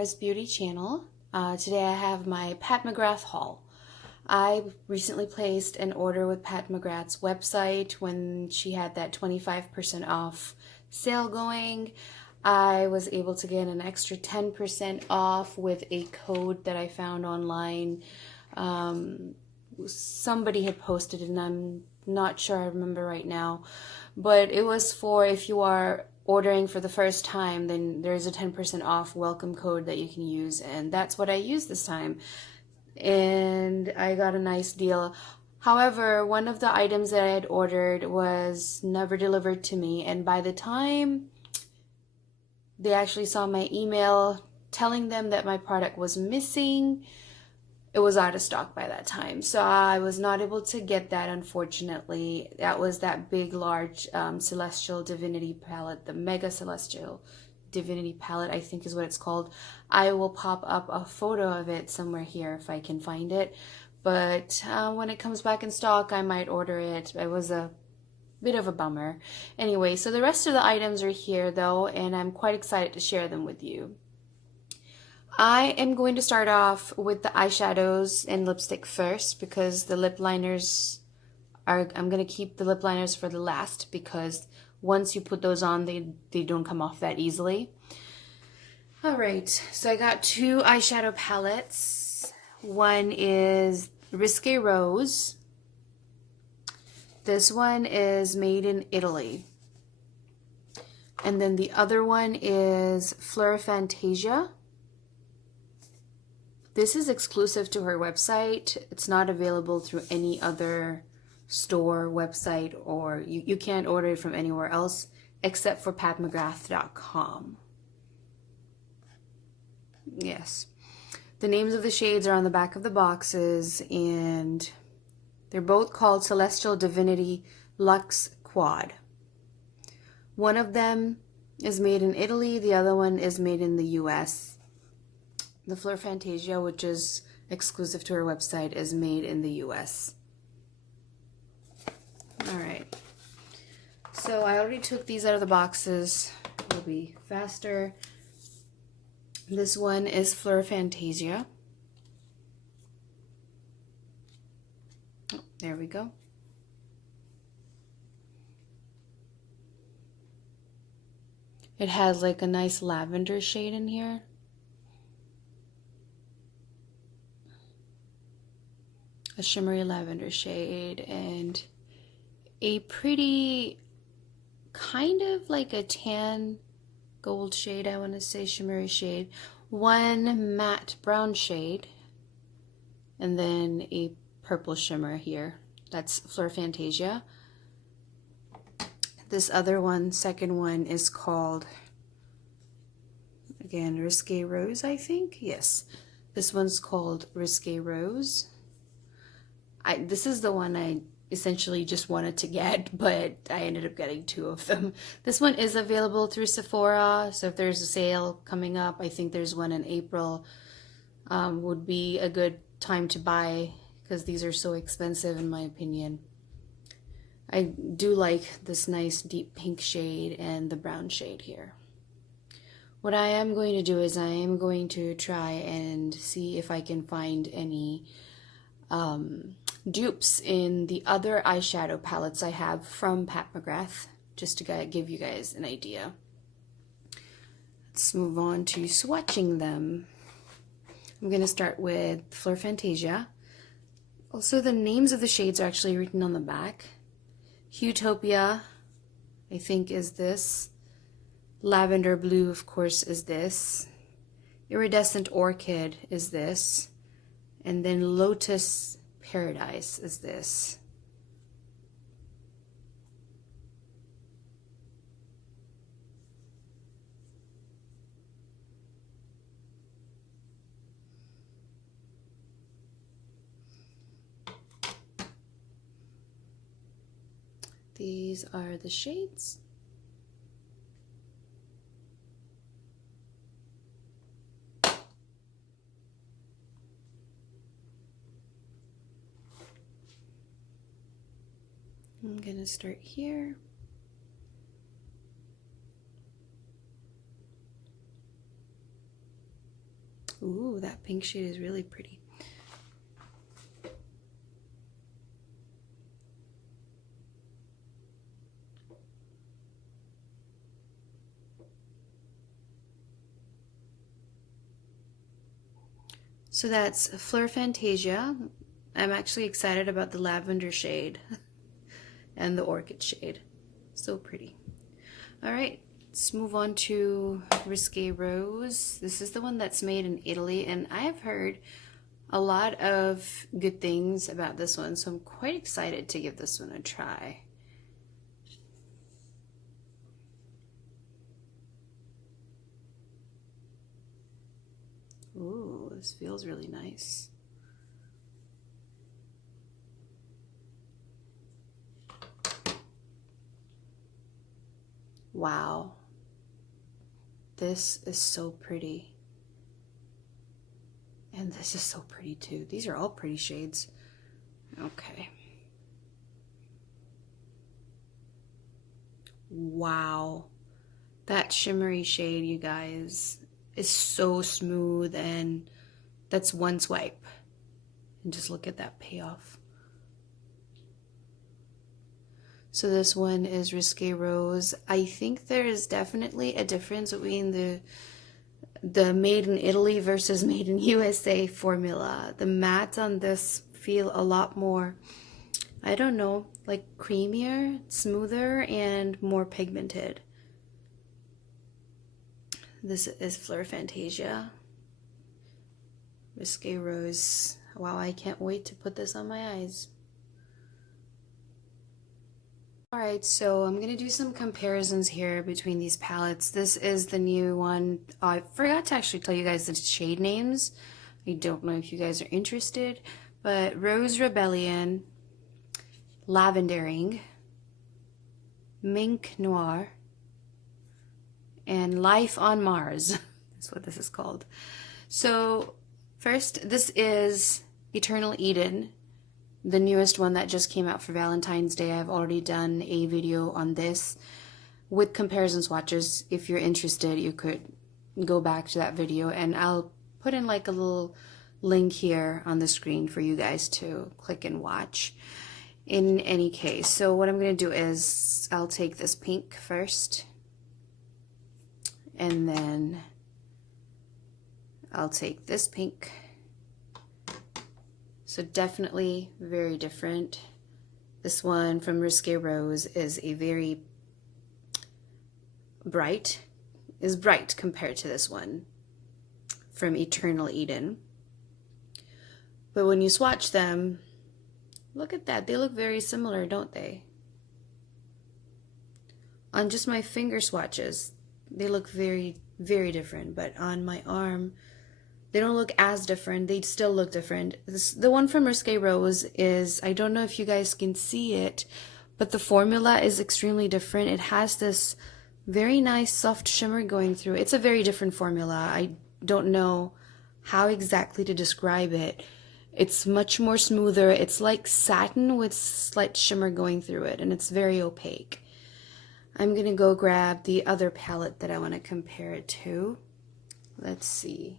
Amira's Beauty channel. Today I have my Pat Mcgrath haul. I recently placed an order with Pat Mcgrath's website when she had that 25% off sale going. I was able to get an extra 10% off with a code that I found online. Somebody had posted it and I'm not sure I remember right now, but it was for if you are ordering for the first time, then there's a 10% off welcome code that you can use, and that's what I used this time, and I got a nice deal. However, one of the items that I had ordered was never delivered to me, and by the time they actually saw my email telling them that my product was missing, it was out of stock by that time. So I was not able to get that, unfortunately. That was that big, large Celestial Divinity palette, the Mega Celestial Divinity palette, I think is what it's called. I will pop up a photo of it somewhere here if I can find it. But when it comes back in stock, I might order it. It was a bit of a bummer. Anyway, so the rest of the items are here though, and I'm quite excited to share them with you. I am going to start off with the eyeshadows and lipstick first because the lip liners I'm going to keep the lip liners for the last because once you put those on, they don't come off that easily. Alright, so I got two eyeshadow palettes. One is Risque Rose. This one is made in Italy. And then the other one is Fleur Fantasia. This is exclusive to her website. It's not available through any other store, website, or you can't order it from anywhere else except for patmcgrath.com. Yes. The names of the shades are on the back of the boxes, and they're both called Celestial Divinity Luxe Quad. One of them is made in Italy, the other one is made in the US. The Fleur Fantasia, which is exclusive to her website, is made in the US. Alright. So I already took these out of the boxes. It'll be faster. This one is Fleur Fantasia. Oh, there we go. It has like a nice lavender shade in here. A shimmery lavender shade and a pretty kind of like a tan gold shade, I want to say, shimmery shade, one matte brown shade, and then a purple shimmer here. That's Fleur Fantasia. This other one, second one, is called, again, Risque Rose, I think. Yes, this one's called Risque Rose. This is the one I essentially just wanted to get, but I ended up getting two of them. This one is available through Sephora, so if there's a sale coming up, I think there's one in April, would be a good time to buy because these are so expensive in my opinion. I do like this nice deep pink shade and the brown shade here. What I am going to do is I am going to try and see if I can find any dupes in the other eyeshadow palettes I have from Pat Mcgrath, just to give you guys an idea. Let's move on to swatching them. I'm going to start with Fleur Fantasia. Also, the names of the shades are actually written on the back. Utopia, I think, is this. Lavender Blue, of course, is this. Iridescent Orchid is this. And then Lotus Paradise is this. These are the shades. I'm gonna start here. Ooh, that pink shade is really pretty. So that's Fleur Fantasia. I'm actually excited about the lavender shade and the orchid shade. So pretty. All right, let's move on to Risque Rose. This is the one that's made in Italy, and I have heard a lot of good things about this one, so I'm quite excited to give this one a try. Ooh, this feels really nice. Wow. This is so pretty. And this is so pretty too. These are all pretty shades. Okay. Wow. That shimmery shade, you guys, is so smooth, and that's one swipe. And just look at that payoff. So this one is Risque Rose. I think there is definitely a difference between the made in Italy versus made in USA formula. The mattes on this feel a lot more, I don't know, like creamier, smoother, and more pigmented. This is Fleur Fantasia. Risque Rose. Wow, I can't wait to put this on my eyes. Alright, so I'm going to do some comparisons here between these palettes. This is the new one. I forgot to actually tell you guys the shade names. I don't know if you guys are interested, but Rose Rebellion, Lavendering, Mink Noir, and Life on Mars. That's what this is called. So first, this is Eternal Eden, the newest one that just came out for Valentine's Day. I've already done a video on this with comparison swatches. If you're interested, you could go back to that video, and I'll put in like a little link here on the screen for you guys to click and watch. In any case, so what I'm going to do is I'll take this pink first, and then I'll take this pink. So definitely very different. This one from Risque Rose is a very bright compared to this one from Eternal Eden. But when you swatch them, look at that. They look very similar, don't they? On just my finger swatches, they look very, very different. But on my arm, they don't look as different. They still look different. The one from Risque Rose is, I don't know if you guys can see it, but the formula is extremely different. It has this very nice soft shimmer going through. It's a very different formula. I don't know how exactly to describe it. It's much more smoother. It's like satin with slight shimmer going through it, and it's very opaque. I'm going to go grab the other palette that I want to compare it to. Let's see.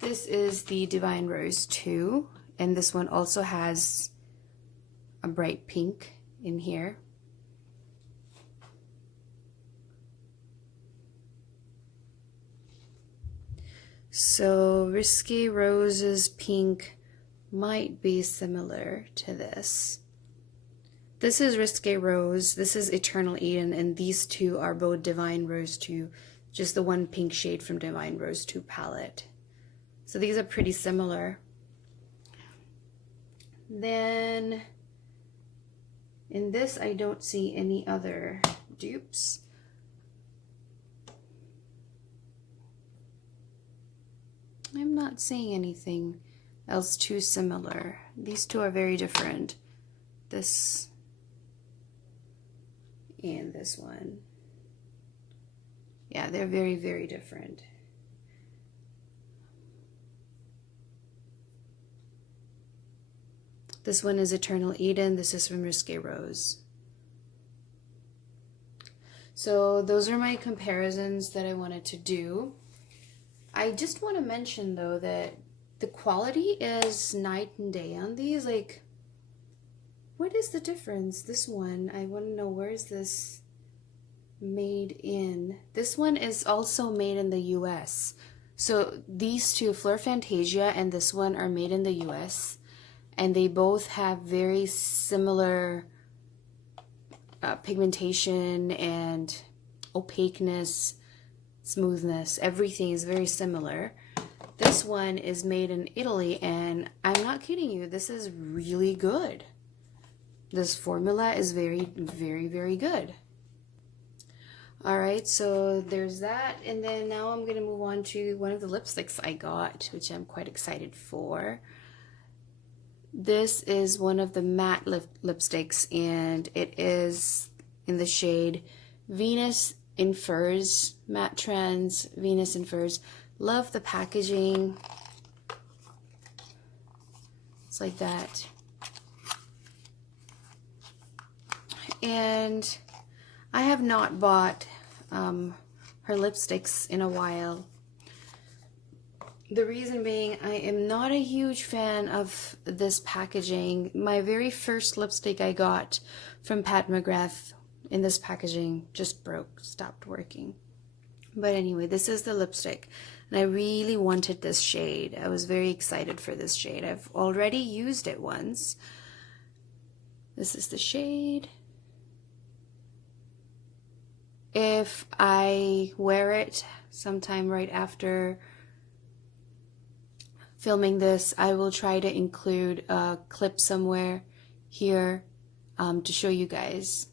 This is the Divine Rose 2, and this one also has a bright pink in here. So Risque Rose's pink might be similar to this. This is Risque Rose, this is Eternal Eden, and these two are both Divine Rose 2, just the one pink shade from Divine Rose 2 palette. So these are pretty similar. Then in this, I don't see any other dupes. I'm not seeing anything else too similar. These two are very different. This and this one. Yeah, they're very, very different. This one is Eternal Eden. This is from Risque Rose. So those are my comparisons that I wanted to do. I just want to mention though that the quality is night and day on these. Like, what is the difference? This one, I want to know, where is this made in? This one is also made in the US. So these two, Fleur Fantasia and this one, are made in the US, and they both have very similar pigmentation and opaqueness, smoothness. Everything is very similar. This one is made in Italy, and I'm not kidding you, this is really good. This formula is very, very, very good. Alright, so there's that, and then now I'm going to move on to one of the lipsticks I got, which I'm quite excited for. This is one of the matte lipsticks, and it is in the shade Venus in Furs, Matte Trends, Venus in Furs. Love the packaging. It's like that. And I have not bought her lipsticks in a while. The reason being, I am not a huge fan of this packaging. My very first lipstick I got from Pat Mcgrath in this packaging just broke, stopped working. But anyway, this is the lipstick, and I really wanted this shade. I was very excited for this shade. I've already used it once. This is the shade. If I wear it sometime right after filming this, I will try to include a clip somewhere here to show you guys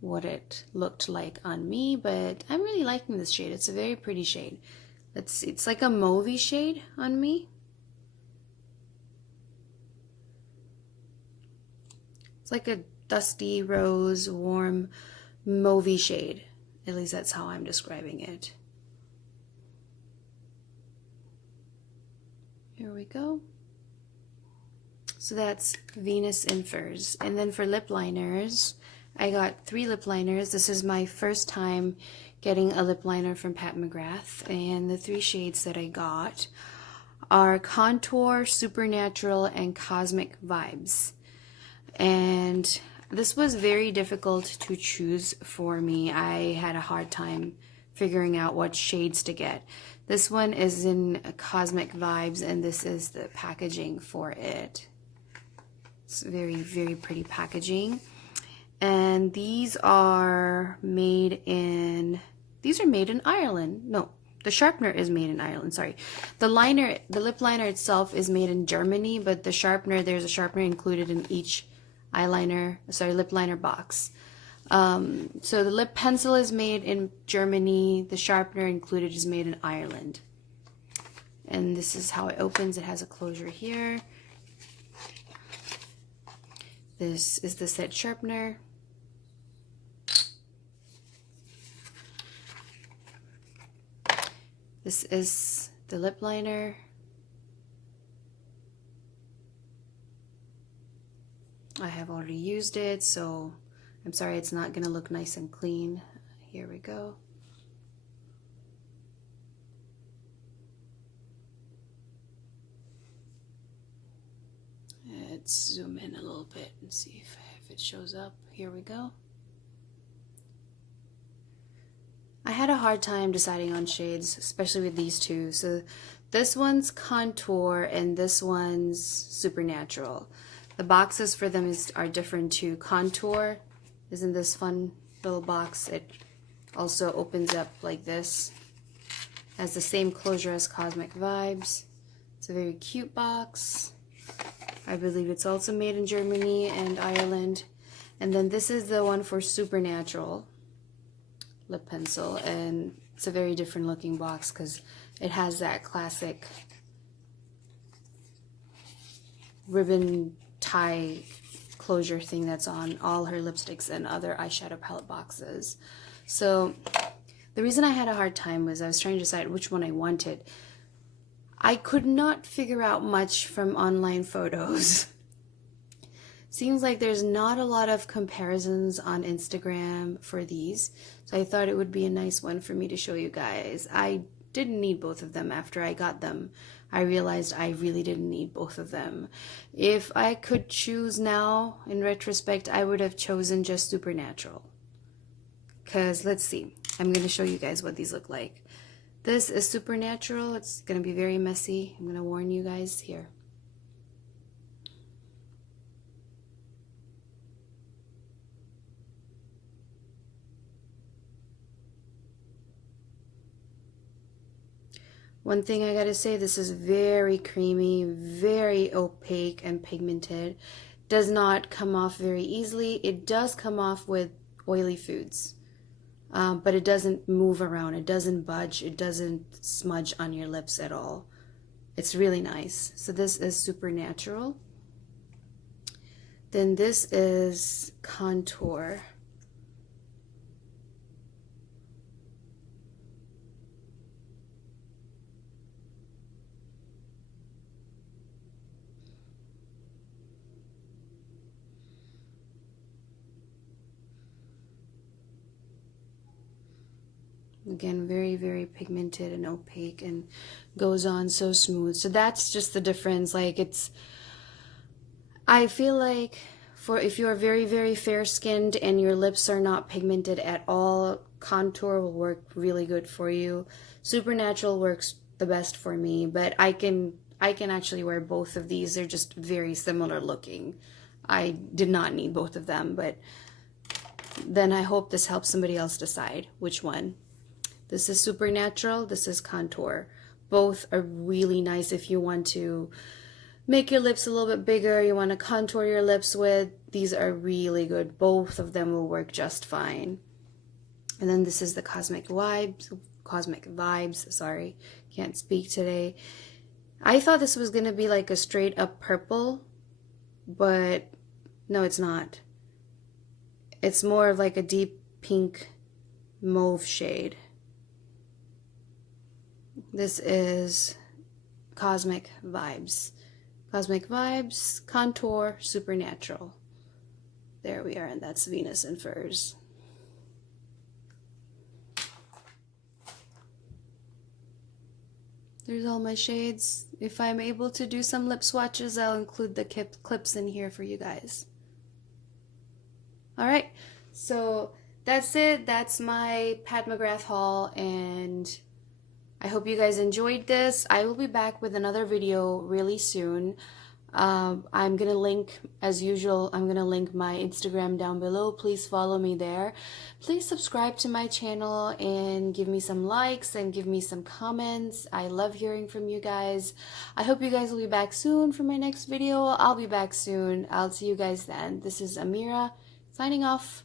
what it looked like on me. But I'm really liking this shade. It's a very pretty shade. It's like a mauvey shade on me. It's like a dusty rose, warm mauvey shade. At least that's how I'm describing it. Here we go. So that's Venus in Furs. And then for lip liners, I got 3 lip liners. This is my first time getting a lip liner from Pat Mcgrath, and the 3 shades that I got are Contour, Supernatural, and Cosmic Vibes. And this was very difficult to choose for me. I had a hard time figuring out what shades to get. This one is in Cosmic Vibes, and this is the packaging for it. It's very, very pretty packaging. And these are made in Ireland. No, the sharpener is made in Ireland, sorry. The lip liner itself is made in Germany, but the sharpener, there's a sharpener included in each lip liner box. So the lip pencil is made in Germany. The sharpener included is made in Ireland. And this is how it opens. It has a closure here. This is the set sharpener. This is the lip liner. I have already used it, so I'm sorry it's not going to look nice and clean. Here we go. Let's zoom in a little bit and see if it shows up. Here we go. I had a hard time deciding on shades, especially with these two. So this one's Contour and this one's Supernatural. The boxes for them are different too. Contour is in this fun little box. It also opens up like this. Has the same closure as Cosmic Vibes. It's a very cute box. I believe it's also made in Germany and Ireland. And then this is the one for Supernatural lip pencil, and it's a very different looking box because it has that classic ribbon tie closure thing that's on all her lipsticks and other eyeshadow palette boxes. So the reason I had a hard time was I was trying to decide which one I wanted. I could not figure out much from online photos. Seems like there's not a lot of comparisons on Instagram for these, so I thought it would be a nice one for me to show you guys. I didn't need both of them after I got them. I realized I really didn't need both of them. If I could choose now, in retrospect, I would have chosen just Supernatural. Because, let's see, I'm going to show you guys what these look like. This is Supernatural. It's going to be very messy. I'm going to warn you guys here. One thing I gotta say, this is very creamy, very opaque and pigmented. Does not come off very easily. It does come off with oily foods, but it doesn't move around. It doesn't budge. It doesn't smudge on your lips at all. It's really nice. So this is Supernatural. Then this is Contour. Again, very, very pigmented and opaque and goes on so smooth. So that's just the difference. Like, it's, I feel like for if you are very, very fair skinned and your lips are not pigmented at all, Contour will work really good for you. Supernatural works the best for me, but I can actually wear both of these. They're just very similar looking. I did not need both of them, but then I hope this helps somebody else decide which one. This is Supernatural, this is Contour. Both are really nice if you want to make your lips a little bit bigger, you want to contour your lips with. These are really good. Both of them will work just fine. And then this is the Cosmic Vibes, sorry, can't speak today. I thought this was going to be like a straight up purple, but no, it's not. It's more of like a deep pink mauve shade. This is Cosmic Vibes. Cosmic Vibes, Contour, Supernatural. There we are, and that's Venus and Furs. There's all my shades. If I'm able to do some lip swatches, I'll include the clips in here for you guys. Alright, so that's it. That's my Pat Mcgrath haul, and I hope you guys enjoyed this. I will be back with another video really soon. I'm going to link, as usual, I'm going to link my Instagram down below. Please follow me there. Please subscribe to my channel and give me some likes and give me some comments. I love hearing from you guys. I hope you guys will be back soon for my next video. I'll be back soon. I'll see you guys then. This is Amira signing off.